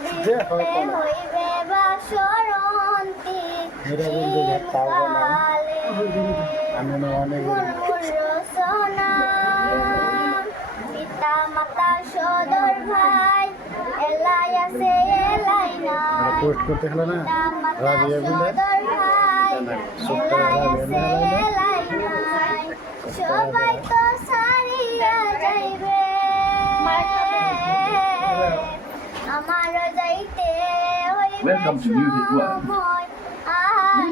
নদীতে হইবে বাসরন্তি রচনা পিতা মাতা সদর ভাই এলাই আছে এলাই না পোস্ট করতে হলো না রাবিয়া বিলে এলাই আছে এলাই নাই সবাই তো সারিয়া যাইবে আমার যাইতে হইবে Welcome to Music World.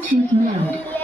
সময়